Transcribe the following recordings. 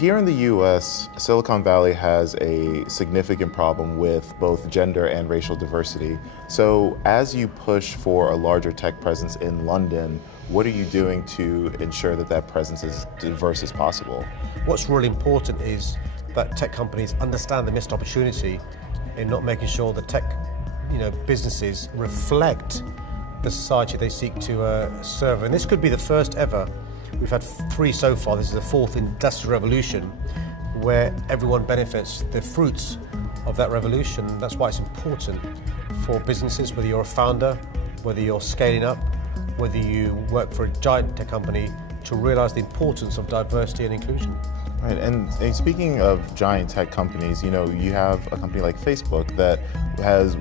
Here in the US, Silicon Valley has a significant problem with both gender and racial diversity. So as you push for a larger tech presence in London, what are you doing to ensure that that presence is diverse as possible? What's really important is that tech companies understand the missed opportunity in not making sure that tech businesses reflect the society they seek to serve. And this could be the first ever. We've had 3 so far. This is the 4th industrial revolution where everyone benefits the fruits of that revolution. That's why it's important for businesses, whether you're a founder, whether you're scaling up, whether you work for a giant tech company, to realize the importance of diversity and inclusion. Right, and speaking of giant tech companies, you have a company like Facebook that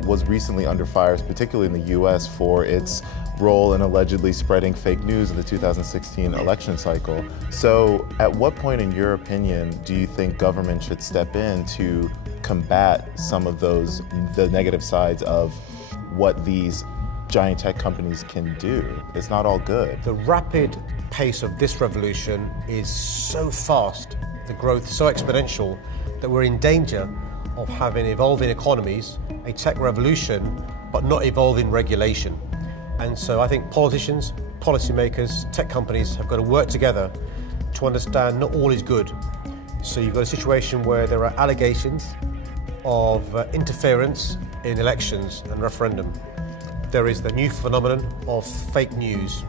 was recently under fire, particularly in the US, for its role in allegedly spreading fake news in the 2016 election cycle. So at what point, in your opinion, do you think government should step in to combat some of the negative sides of what these giant tech companies can do? It's not all good. The rapid pace of this revolution is so fast, the growth so exponential, that we're in danger of having evolving economies, a tech revolution, but not evolving regulation. And so I think politicians, policymakers, tech companies have got to work together to understand not all is good. So you've got a situation where there are allegations of interference in elections and referendum. There is the new phenomenon of fake news.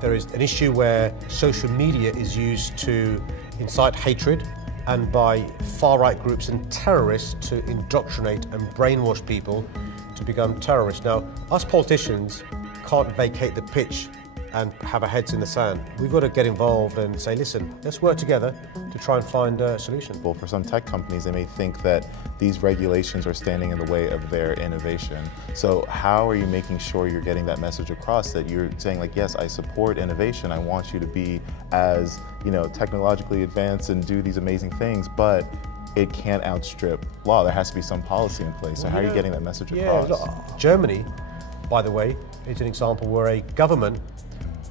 There is an issue where social media is used to incite hatred and by far-right groups and terrorists to indoctrinate and brainwash people to become terrorists. Now, us politicians can't vacate the pitch and have our heads in the sand. We've got to get involved and say, listen, let's work together to try and find a solution. Well, for some tech companies, they may think that these regulations are standing in the way of their innovation. So how are you making sure you're getting that message across, that you're saying, like, yes, I support innovation, I want you to be as, technologically advanced and do these amazing things, but it can't outstrip law. There has to be some policy in place. So how are you getting that message across? Look, Germany, by the way, is an example where a government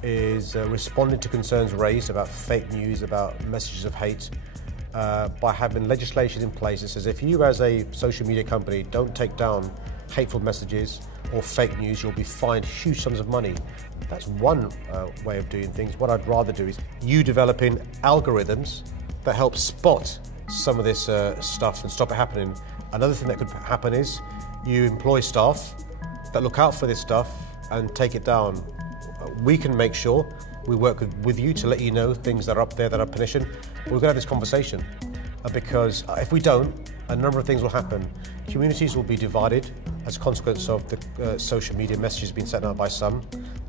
is responding to concerns raised about fake news, about messages of hate, by having legislation in place that says if you as a social media company don't take down hateful messages or fake news, you'll be fined huge sums of money. That's one way of doing things. What I'd rather do is you developing algorithms that help spot some of this stuff and stop it happening. Another thing that could happen is you employ staff that look out for this stuff and take it down. We can make sure we work with you to let you know things that are up there that are punishing. But we're going to have this conversation because if we don't, a number of things will happen. Communities will be divided as a consequence of the social media messages being sent out by some.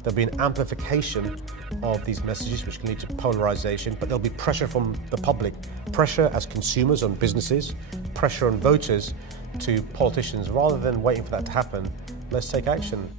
There'll be an amplification of these messages which can lead to polarization, but there'll be pressure from the public, pressure as consumers on businesses, pressure on voters to politicians. Rather than waiting for that to happen, let's take action.